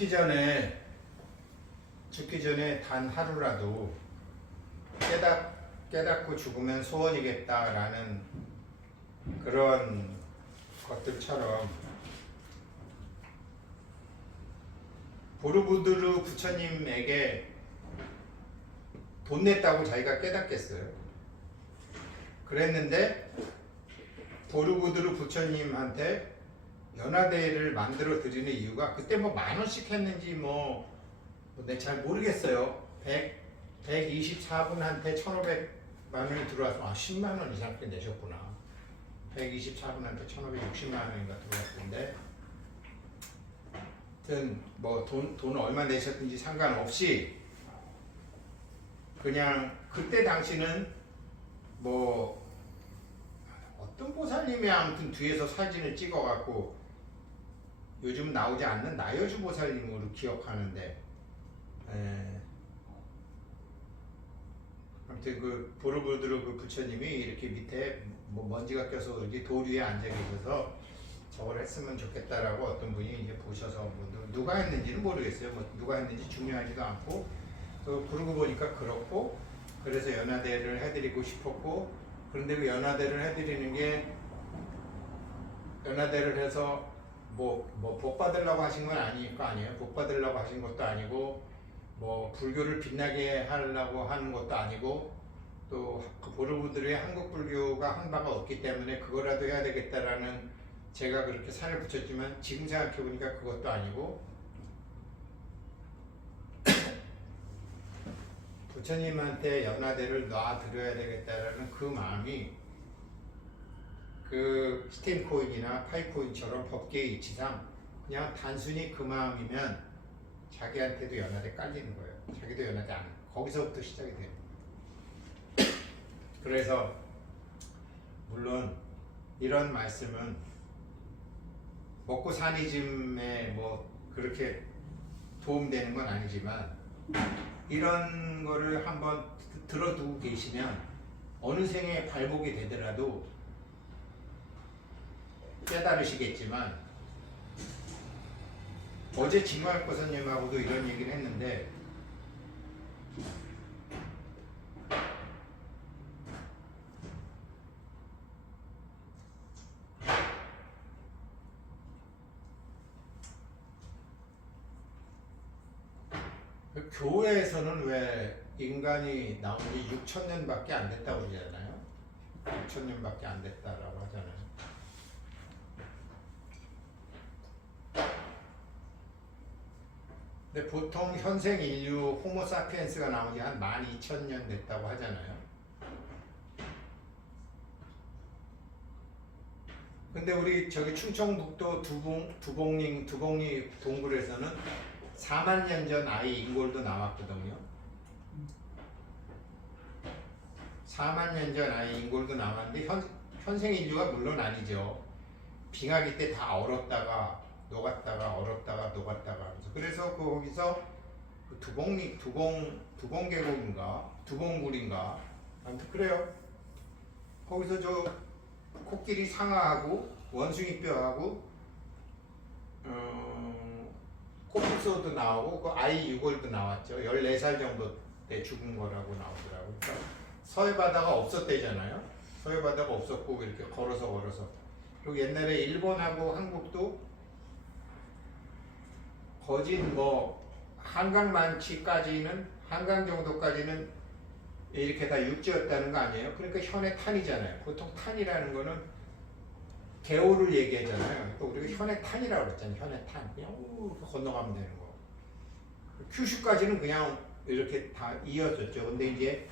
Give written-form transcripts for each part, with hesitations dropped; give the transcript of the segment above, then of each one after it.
죽기 전에 단 하루라도 깨닫고 죽으면 소원이겠다라는 그런 것들처럼 보르부드르 부처님에게 돈 냈다고 자기가 깨닫겠어요? 그랬는데 보르부드르 부처님한테 연화대를 만들어 드리는 이유가 그때 뭐 10,000원씩 했는지 내가 잘 모르겠어요. 124분한테 1,500만 원이 들어와서 10만 원 이상께 내셨구나. 124분한테 1,560만 원인가 들어왔던데 하여튼 돈 얼마 내셨든지 상관없이 그냥 그때 당시는 어떤 보살님이 아무튼 뒤에서 사진을 찍어갖고 요즘 나오지 않는 나여주 보살님으로 기억하는데 아무튼 그 보르부드르 그 부처님이 이렇게 밑에 먼지가 껴서 그런지 돌 위에 앉아 계셔서 저걸 했으면 좋겠다라고 어떤 분이 이제 보셔서 누가 했는지는 모르겠어요. 누가 했는지 중요하지도 않고 그러고 보니까 그렇고 그래서 연화대를 해드리고 싶었고 그런데 그 연화대를 해드리는 게 연화대를 해서 복 받으려고 하신 건 아닐 거 아니에요. 복 받으려고 하신 것도 아니고 불교를 빛나게 하려고 하는 것도 아니고 또 그 보르부드르의 한국 불교가 한 바가 없기 때문에 그거라도 해야 되겠다라는 제가 그렇게 살을 붙였지만 지금 생각해 보니까 그것도 아니고 부처님한테 연화대를 놔드려야 되겠다라는 그 마음이 그 스팀코인이나 파이코인처럼 법계의 이치상 그냥 단순히 그 마음이면 자기한테도 연화대 깔리는 거예요. 자기도 연화대 안 거기서부터 시작이 돼요. 그래서 물론 이런 말씀은 먹고 사니즘에 그렇게 도움되는 건 아니지만 이런 거를 한번 들어두고 계시면 어느 생에 발복이 되더라도 깨달으시겠지만 어제 진마을보사님하고도 이런 얘기를 했는데 교회에서는 왜 인간이 나온 지 6,000년밖에 안 됐다고 그러잖아요. 6,000년밖에 안 됐다라고 하잖아요. 근데 보통 현생 인류 호모사피엔스가 나온 지 한 12,000년 됐다고 하잖아요. 근데 우리 저기 충청북도 두봉리 동굴에서는 4만 년 전 아이 인골도 나왔거든요. 4만 년 전 아이 인골도 나왔는데 현생 인류가 물론 아니죠. 빙하기 때 다 얼었다가 녹았다가 얼었다가 녹았다가 하면서 그래서 거기서 그 두봉계곡인가 두봉굴인가 아무튼 그래요. 거기서 저 코끼리 상아하고 원숭이뼈하고 코뿔소도 나오고 그 아이 유골도 나왔죠. 14살 정도 때 죽은 거라고 나오더라고요. 그러니까 서해바다가 없었대잖아요. 서해바다가 없었고 이렇게 걸어서 그리고 옛날에 일본하고 한국도 거진 한강 만치까지는 한강 정도까지는 이렇게 다 육지였다는 거 아니에요? 그러니까 현의 탄이잖아요. 보통 탄이라는 거는 개오를 얘기하잖아요. 또 우리가 현의 탄이라고 그랬잖아요. 현의 탄. 그냥 건너가면 되는 거. 큐슈까지는 그냥 이렇게 다 이어졌죠. 근데 이제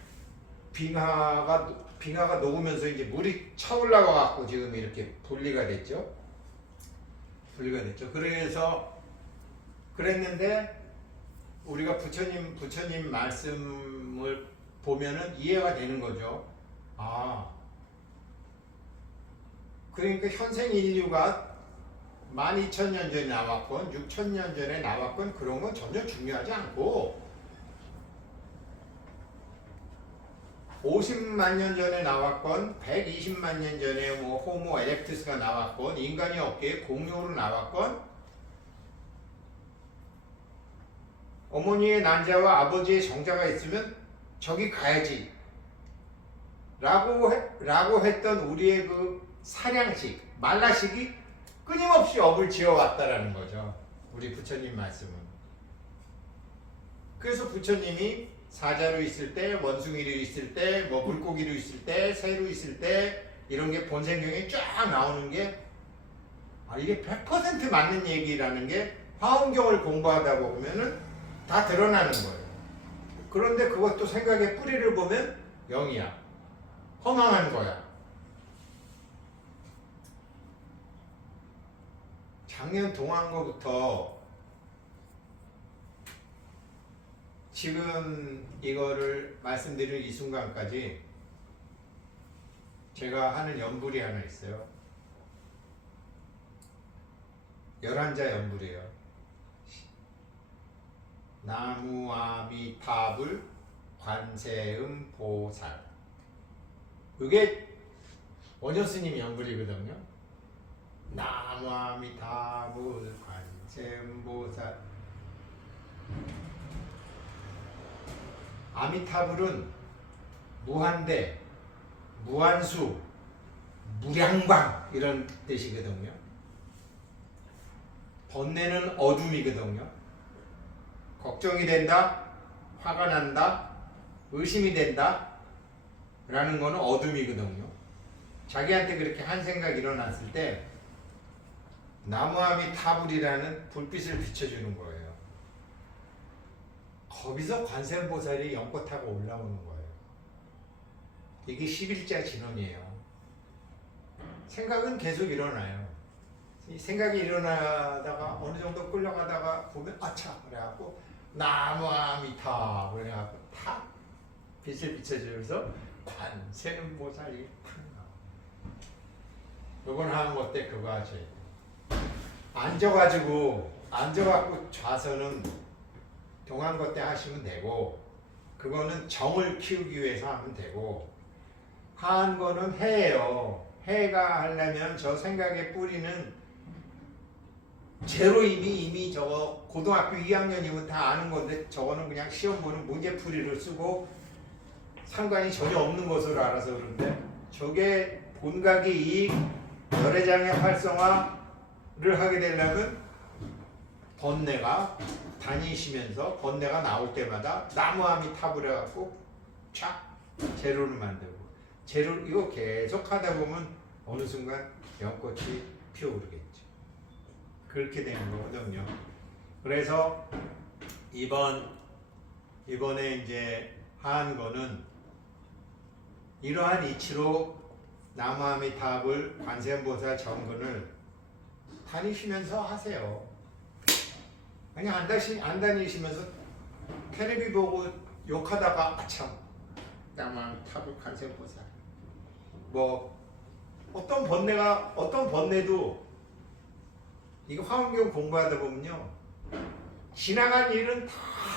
빙하가 녹으면서 이제 물이 차올라와 갖고 지금 이렇게 분리가 됐죠. 그래서 그랬는데 우리가 부처님 말씀을 보면은 이해가 되는 거죠. 그러니까 현생 인류가 12,000년 전에 나왔건 6,000년 전에 나왔건 그런 건 전혀 중요하지 않고 50만 년 전에 나왔건 120만 년 전에 호모 에렉투스가 나왔건 인간이 어깨에 공룡으로 나왔건 어머니의 난자와 아버지의 정자가 있으면 저기 가야지 라고 했던 우리의 그 사량식, 말라식이 끊임없이 업을 지어왔다라는 거죠. 우리 부처님 말씀은. 그래서 부처님이 사자로 있을 때, 원숭이로 있을 때, 뭐 물고기로 있을 때, 새로 있을 때 이런 게 본생경에 쫙 나오는 게 이게 100% 맞는 얘기라는 게 화엄경을 공부하다 보면은 다 드러나는 거예요. 그런데 그것도 생각의 뿌리를 보면 0이야. 허망한 거야. 작년 동안거부터 지금 이거를 말씀드릴 이 순간까지 제가 하는 연불이 하나 있어요. 11자 연불이에요. 나무아미타불 관세음 보살. 그게 원효스님 연불이거든요. 나무아미타불 관세음 보살. 아미타불은 무한대, 무한수, 무량광 이런 뜻이거든요. 번뇌는 어둠이거든요. 걱정이 된다, 화가 난다, 의심이 된다 라는 거는 어둠이거든요. 자기한테 그렇게 한 생각이 일어났을 때 나무아미타불이라는 불빛을 비춰주는 거예요. 거기서 관세음보살이 연꽃하고 올라오는 거예요. 이게 11자 진원이에요. 생각은 계속 일어나요. 이 생각이 일어나다가 어느 정도 끌려가다가 보면 아차 그래갖고 나무아미타 그래갖고 탁 빛을 비춰주면서 관세음보살이 탁 나와. 요건 하는 것 때 그거 하지. 앉아갖고 좌선은 동안것 때 하시면 되고, 그거는 정을 키우기 위해서 하면 되고, 하한 거는 해예요. 해가 하려면 저 생각의 뿌리는 제로 이미 저거 고등학교 2학년이면 다 아는 건데 저거는 그냥 시험 보는 문제풀이를 쓰고 상관이 전혀 없는 것으로 알아서 그런데 저게 본각이 이 열애장의 활성화를 하게 되려면 번뇌가 다니시면서 번뇌가 나올 때마다 나무아미타불 해갖고 촥 재료를 만들고 재료 이거 계속 하다 보면 어느 순간 연꽃이 피어오르겠죠. 그렇게 되는 거거든요. 그래서 이번에 이제 한 거는 이러한 이치로 나무아미타불 관세음보살 정근을 다니시면서 하세요. 그냥 안 다니시면서 테레비 보고 욕하다가 아참 나무아미타불 관세음보살 뭐 어떤 번뇌도 이거 화엄경 공부하다 보면요 지나간 일은 다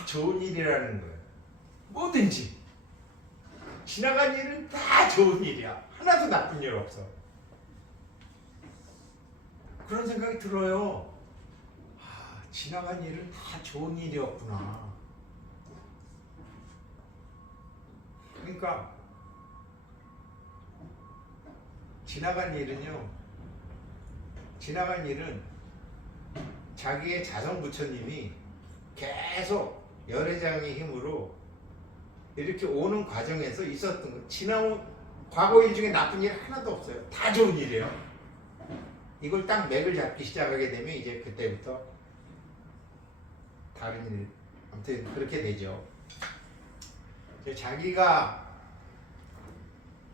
좋은 일이라는 거예요. 뭐든지 지나간 일은 다 좋은 일이야. 하나도 나쁜 일 없어. 그런 생각이 들어요. 지나간 일은 다 좋은 일이었구나. 그러니까 지나간 일은 자기의 자성 부처님이 계속 열애장의 힘으로 이렇게 오는 과정에서 있었던 거. 지나온 과거 일 중에 나쁜 일 하나도 없어요. 다 좋은 일이에요. 이걸 딱 맥을 잡기 시작하게 되면 이제 그때부터 다른 일, 아무튼 그렇게 되죠.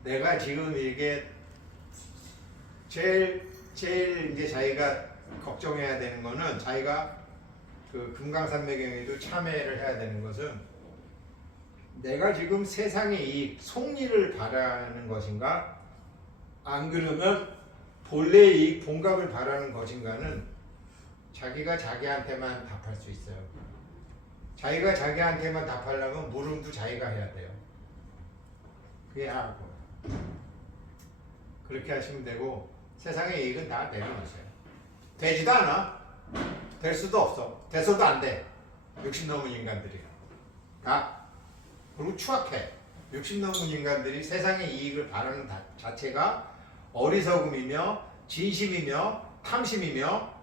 내가 지금 이게 제일 이제 자기가 걱정해야 되는 거는 자기가 그 금강산매경에도 참여를 해야 되는 것은 내가 지금 세상의 이익, 속리를 바라는 것인가 안 그러면 본래의 이익, 본각을 바라는 것인가는 자기가 자기한테만 답할 수 있어요. 자기가 자기한테만 답하려면 물음도 자기가 해야 돼요. 그게 하고 그렇게 하시면 되고 세상의 이익은 다 내려놓으세요. 되지도 않아. 될 수도 없어. 돼서도 안 돼. 60 넘은 인간들이 다. 그리고 추악해. 60 넘은 인간들이 세상의 이익을 바라는 자체가 어리석음이며 진심이며 탐심이며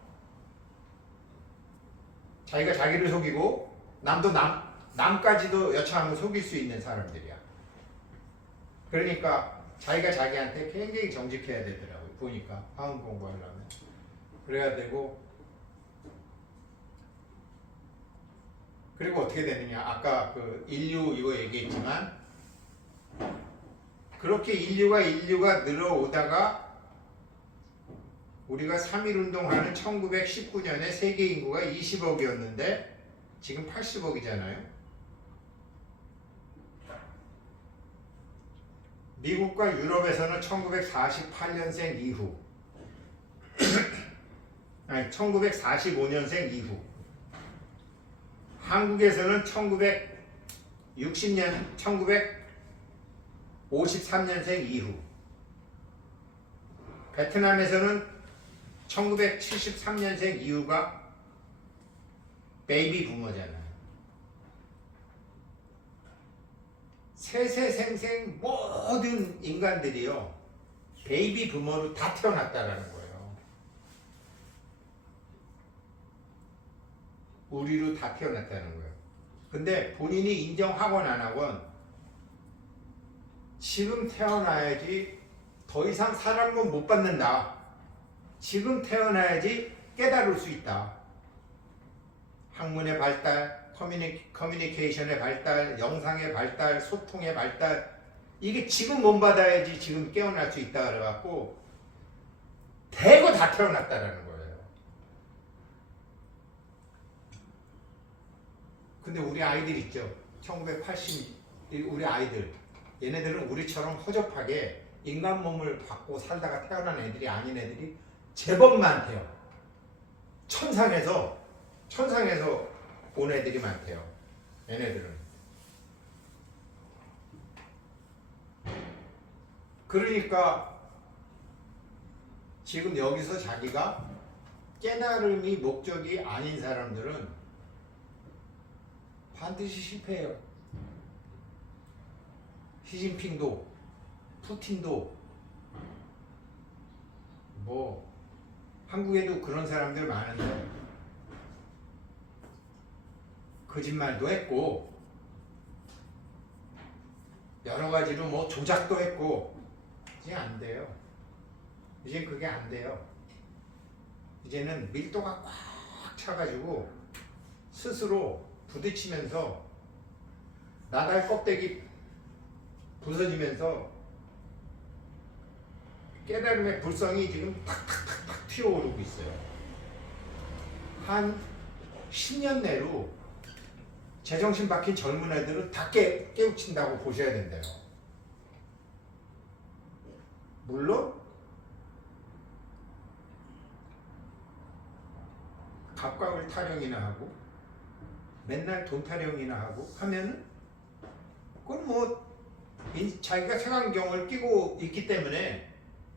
자기가 자기를 속이고 남도 남까지도 여차하면 속일 수 있는 사람들이야. 그러니까 자기가 자기한테 굉장히 정직해야 되더라고요. 보니까 화음 공부하려면 그래야 되고. 그리고 어떻게 되느냐, 아까 그 인류 이거 얘기했지만 그렇게 인류가 늘어오다가 우리가 3.1운동하는 1919년에 세계 인구가 20억이었는데 지금 80억이잖아요. 미국과 유럽에서는 1948년생 이후 아니 1945년생 이후, 한국에서는 1953년생 이후, 베트남에서는 1973년생 이후가 베이비 부머잖아요. 세세생생 모든 인간들이요 베이비 부머로 다 태어났다라는 거예요. 우리로 다 태어났다는 거예요. 근데 본인이 인정하건 안 하건 지금 태어나야지 더 이상 사랑은 못 받는다. 지금 태어나야지 깨달을 수 있다. 학문의 발달, 커뮤니케이션의 발달, 영상의 발달, 소통의 발달, 이게 지금 못 받아야지 지금 깨어날 수 있다 그래갖고 대거 다 태어났다라는 거예요. 근데 우리 아이들 있죠. 1980 우리 아이들, 얘네들은 우리처럼 허접하게 인간 몸을 받고 살다가 태어난 애들이 아닌 애들이 제법 많대요. 천상에서 온 애들이 많대요. 얘네들은. 그러니까 지금 여기서 자기가 깨달음이 목적이 아닌 사람들은 반드시 실패해요. 시진핑도 푸틴도 뭐 한국에도 그런 사람들 많은데 거짓말도 했고 여러 가지로 뭐 조작도 했고 이제 안 돼요. 이제 그게 안 돼요. 이제는 밀도가 꽉 차가지고 스스로 부딪히면서 나달 껍데기 부서지면서 깨달음의 불성이 지금 탁탁탁탁 튀어오르고 있어요. 한 10년 내로 제정신 박힌 젊은 애들은 다 깨우친다고 보셔야 된대요. 물론 갑각을 타령이나 하고 맨날 돈 타령이나 하고 하면은 그건 뭐 자기가 색안경을 끼고 있기 때문에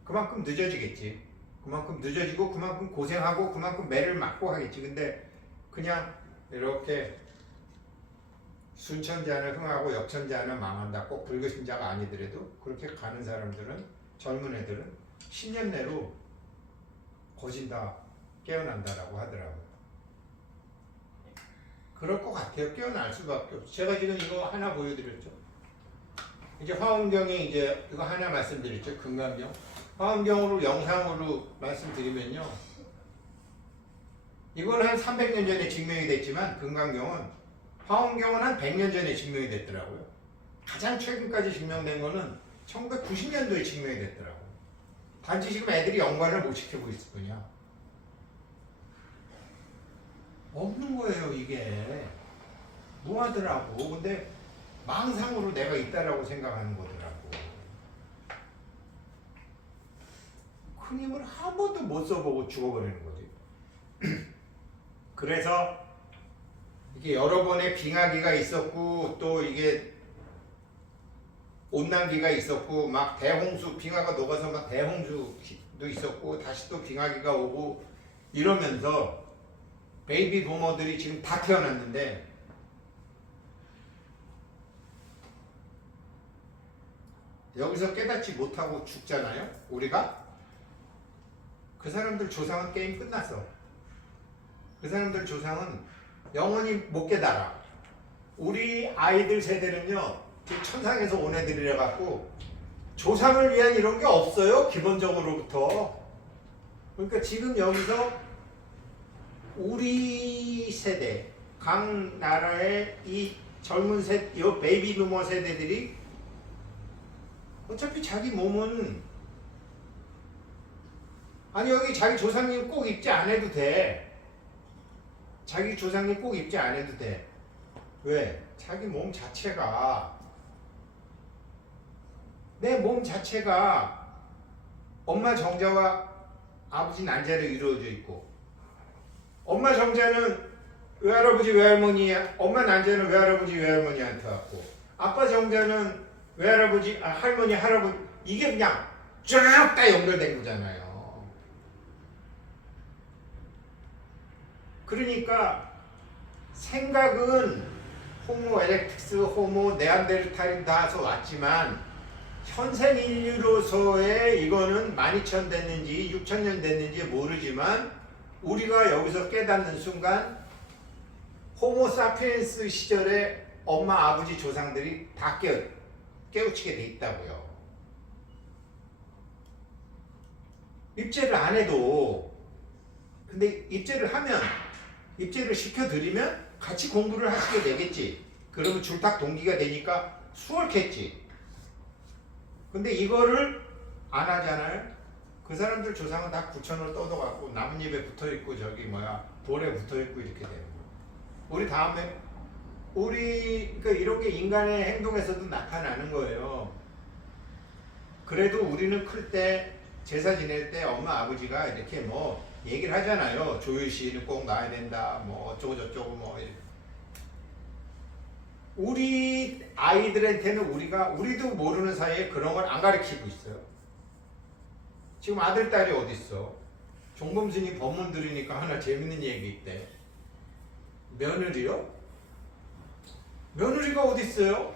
그만큼 늦어지겠지. 그만큼 늦어지고 그만큼 고생하고 그만큼 매를 맞고 하겠지. 근데 그냥 이렇게 순천자는 흥하고 역천자는 망한다. 꼭 불교신자가 아니더라도 그렇게 가는 사람들은, 젊은 애들은 10년 내로 거진다, 깨어난다라고 하더라고요. 그럴 것 같아요. 깨어날 수밖에 없어요. 제가 지금 이거 하나 보여드렸죠. 이제 화엄경에 이제 이거 하나 말씀드렸죠. 금강경. 화엄경으로 영상으로 말씀드리면요. 이건 한 300년 전에 증명이 됐지만 금강경은, 화엄경은 한 100년 전에 증명이 됐더라고요. 가장 최근까지 증명된 거는 1990년도에 증명이 됐더라고요. 단지 지금 애들이 연관을 못 시켜보고 있을 뿐이야. 없는 거예요, 이게. 뭐하더라고. 근데 망상으로 내가 있다라고 생각하는 거더라고. 큰 힘을 한 번도 못 써보고 죽어버리는 거지. 그래서 이게 여러 번의 빙하기가 있었고, 또 이게 온난기가 있었고, 막 대홍수, 빙하가 녹아서 막 대홍수도 있었고, 다시 또 빙하기가 오고 이러면서 베이비 부모들이 지금 다 태어났는데 여기서 깨닫지 못하고 죽잖아요. 우리가 그 사람들 조상은 게임 끝났어. 그 사람들 조상은 영원히 못 깨달아. 우리 아이들 세대는요, 천상에서 온 애들이라 갖고 조상을 위한 이런 게 없어요. 기본적으로부터. 그러니까 지금 여기서 우리 세대, 각 나라의 이 젊은 세대, 이 베이비 부머 세대들이 어차피 자기 몸은 아니 여기 자기 조상님 꼭 입지 않아도 돼. 자기 조상님 꼭 입지 않아도 돼. 왜? 자기 몸 자체가 내 몸 자체가 엄마 정자와 아버지 난자로 이루어져 있고 엄마 정자는 외할아버지 외할머니야. 엄마 난자는 외할아버지 외할머니한테 왔고 아빠 정자는 외할아버지 할머니 할아버지 이게 그냥 쭉 다 연결된 거잖아요. 그러니까 생각은 호모 에렉투스, 호모 네안데르탈이 다서 왔지만 현생 인류로서의 이거는 12,000 됐는지 6,000년 됐는지 모르지만 우리가 여기서 깨닫는 순간 호모 사피엔스 시절에 엄마 아버지 조상들이 다 깨우치게 돼 있다고요. 입제를 안 해도 근데 입제를 하면 입제를 시켜드리면 같이 공부를 하시게 되겠지. 그러면 줄탁 동기가 되니까 수월했지. 근데 이거를 안 하잖아요. 그 사람들 조상은 다 구천을 떠도갖고 나뭇잎에 붙어있고 돌에 붙어있고 이렇게 돼요. 우리 다음에 그러니까 이렇게 인간의 행동에서도 나타나는 거예요. 그래도 우리는 클 때 제사 지낼 때 엄마 아버지가 이렇게 얘기를 하잖아요. 조유시는 꼭 나야 된다. 어쩌고 저쩌고 우리 아이들한테는 우리도 모르는 사이에 그런 걸 안 가르치고 있어요. 지금 아들 딸이 어디 있어? 종범스님 법문 들으니까 하나 재밌는 얘기 있대. 며느리요? 며느리가 어디 있어요?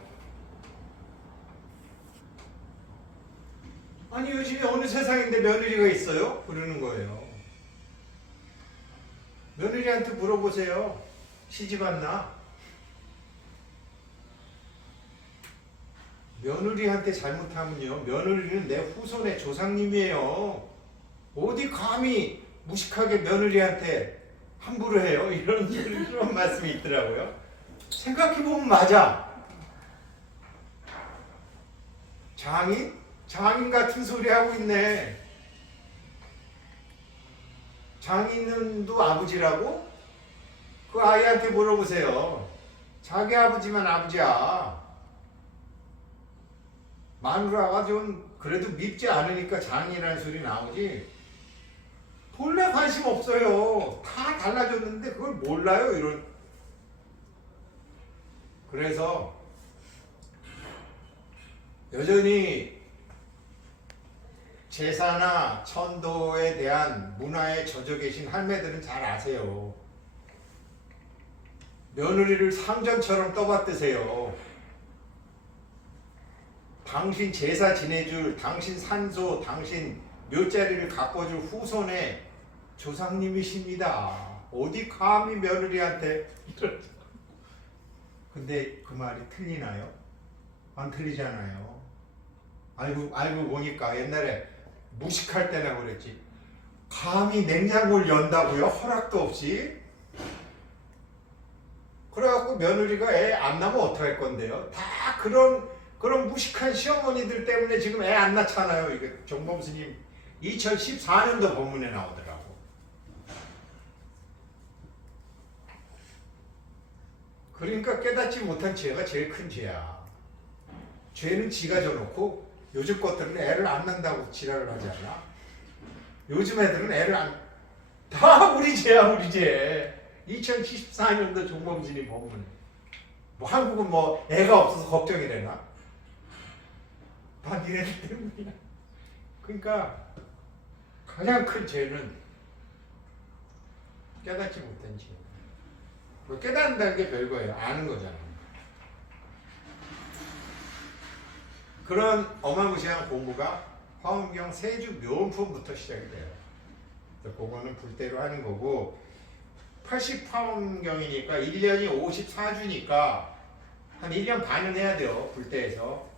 아니 요즘에 어느 세상인데 며느리가 있어요? 그러는 거예요. 며느리한테 물어보세요. 시집 왔나? 며느리한테 잘못하면요. 며느리는 내 후손의 조상님이에요. 어디 감히 무식하게 며느리한테 함부로 해요? 이런 말씀이 있더라고요. 생각해보면 맞아. 장인 같은 소리 하고 있네. 장인도 아버지라고? 그 아이한테 물어보세요. 자기 아버지만 아버지야. 마누라가 좀 그래도 밉지 않으니까 장인이라는 소리 나오지. 본래 관심 없어요. 다 달라졌는데 그걸 몰라요. 그래서 여전히 제사나 천도에 대한 문화에 젖어 계신 할매들은 잘 아세요. 며느리를 상전처럼 떠받드세요. 당신 제사 지내줄, 당신 산소, 당신 묘자리를 가꿔줄 후손의 조상님이십니다. 어디 감히 며느리한테 근데 그 말이 틀리나요? 안 틀리잖아요. 알고 보니까 옛날에 무식할 때나 그랬지. 감히 냉장고를 연다고요? 허락도 없이? 그래갖고 며느리가 애 안 낳으면 어떡할 건데요? 다 그런 무식한 시어머니들 때문에 지금 애 안 낳잖아요. 이게 정범스님 2014년도 법문에 나오더라고. 그러니까 깨닫지 못한 죄가 제일 큰 죄야. 죄는 지가 져놓고 요즘 것들은 애를 안 낳는다고 지랄을 하지 않나? 요즘 애들은 다 우리 죄야, 우리 죄. 2014년도 종범진이 법문. 한국은 애가 없어서 걱정이 되나? 다 니네들 때문이야. 그러니까 가장 큰 죄는 깨닫지 못한 지. 뭐 깨닫는다는 게 별거예요. 아는 거잖아. 그런 어마무시한 공부가 화엄경 세주 묘음품부터 시작이 돼요. 그래서 그거는 불대로 하는 거고 80화엄경이니까 1년이 54주니까 한 1년 반은 해야 돼요. 불대에서.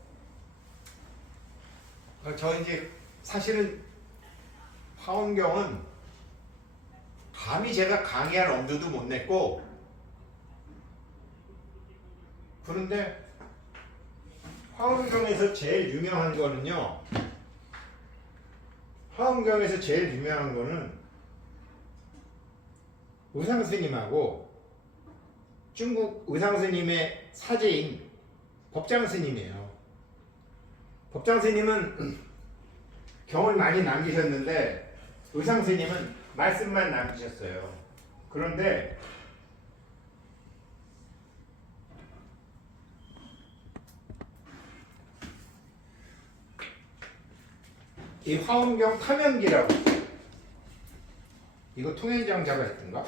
저 이제 사실은 화엄경은 감히 제가 강의할 엄두도 못 냈고 그런데 화엄경에서 제일 유명한 거는요. 화엄경에서 제일 유명한 거는 의상스님하고 중국 의상스님의 사제인 법장스님이에요. 법장스님은 경을 많이 남기셨는데 의상스님은 말씀만 남기셨어요. 그런데 이 화엄경 타면기라고 이거 통현장자가 했던가?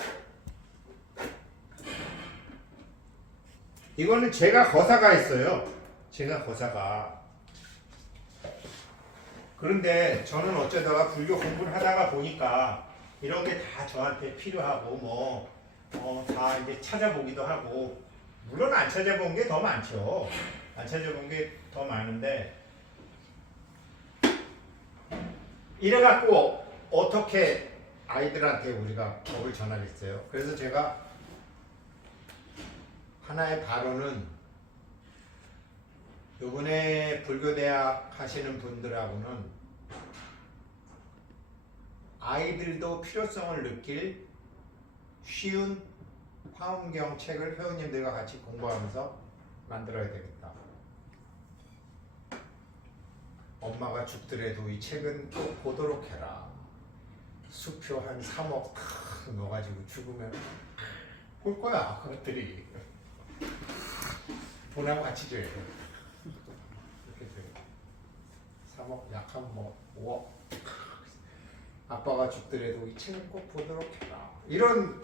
이거는 제가 거사가 했어요. 제가 거사가. 그런데 저는 어쩌다가 불교 공부를 하다가 보니까 이런 게 다 저한테 필요하고 다 이제 찾아보기도 하고 물론 안 찾아본 게 더 많죠. 안 찾아본 게 더 많은데 이래갖고 어떻게 아이들한테 우리가 법을 전하겠어요? 그래서 제가 하나의 발언은 요번에 불교대학 하시는 분들하고는 아이들도 필요성을 느낄 쉬운 화엄경 책을 회원님들과 같이 공부하면서 만들어야 되겠다. 엄마가 죽더라도 이 책은 꼭 보도록 해라. 수표 한 3억 넣어가지고 죽으면 볼 거야. 그것들이 돈하고 같이 줘야 돼. 이렇게 돼요. 3억 약한 5억. 아빠가 죽더라도 이 책은 꼭 보도록 해라. 이런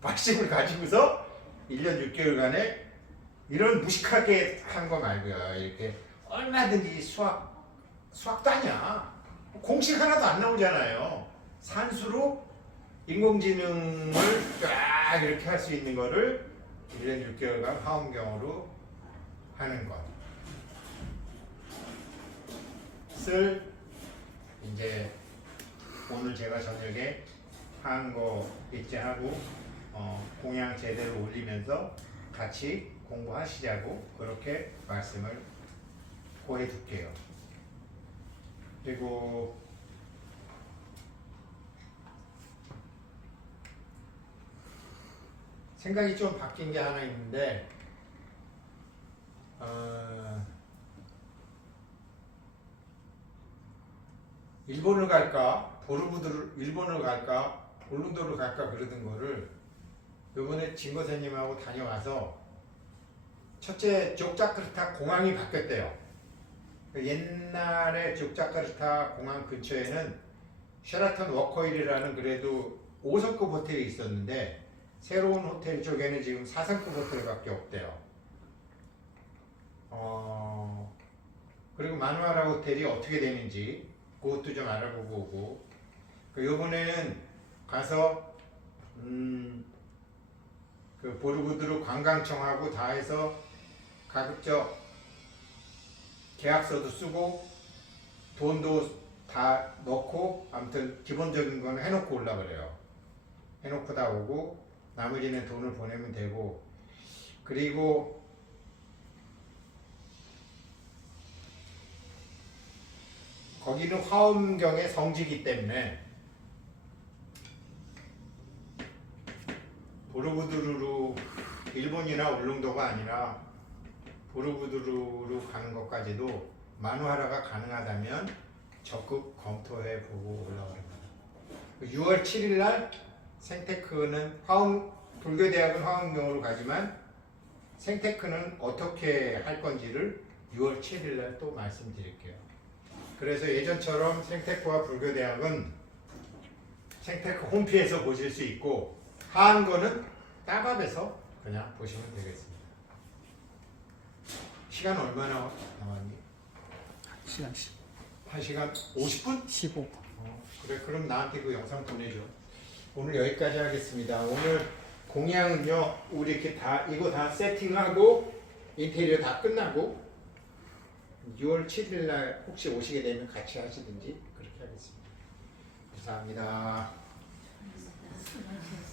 말씀을 가지고서 1년 6개월간에 이런 무식하게 한 거 말고요. 이렇게 얼마든지 수학도 아니야. 공식 하나도 안 나오잖아요. 산수로 인공지능을 쫙 이렇게 할 수 있는 거를 1년 6개월간 화엄경으로 하는 것을 이제 오늘 제가 저녁에 한 거 입제하고 공양 제대로 올리면서 같이 공부하시자고 그렇게 말씀을 고해 둘게요. 그리고 생각이 좀 바뀐 게 하나 있는데 일본을 갈까 일본을 갈까 울릉도를 갈까 그러던 거를 요번에 진거사님하고 다녀와서 첫째 족자카르타 공항이 바뀌었대요. 옛날에 족자카르타 공항 근처에는 쉐라톤 워커힐이라는 그래도 5성급 호텔이 있었는데 새로운 호텔 쪽에는 지금 4성급 호텔밖에 없대요. 그리고 마누아라 호텔이 어떻게 되는지 그것도 좀 알아보고 오고 요번에는 가서 그 보르구드르 관광청하고 다 해서 가급적 계약서도 쓰고 돈도 다 넣고 아무튼 기본적인 건 해놓고 올라 그래요. 해놓고 다 오고 나머지는 돈을 보내면 되고 그리고 거기는 화엄경의 성지이기 때문에 보르구드르로 일본이나 울릉도가 아니라 보르구드르로 가는 것까지도 마누하라가 가능하다면 적극 검토해 보고 올라갑니다. 6월 7일 날 생테크는 불교대학은 화엄경으로 가지만 생테크는 어떻게 할 건지를 6월 7일 날 또 말씀드릴게요. 그래서 예전처럼 생테크와 불교대학은 생테크 홈페이지에서 보실 수 있고 한 거는 따밥에서 그냥 보시면 되겠습니다. 시간 얼마나 남았니? 시간 10, 1시간 50분? 15분. 그래, 그럼 나한테 그 영상 보내줘. 오늘 여기까지 하겠습니다. 오늘 공양은요, 우리 이렇게 다 이거 다 세팅하고 인테리어 다 끝나고 6월 7일 날 혹시 오시게 되면 같이 하시든지 그렇게 하겠습니다. 감사합니다. 수고하셨습니다.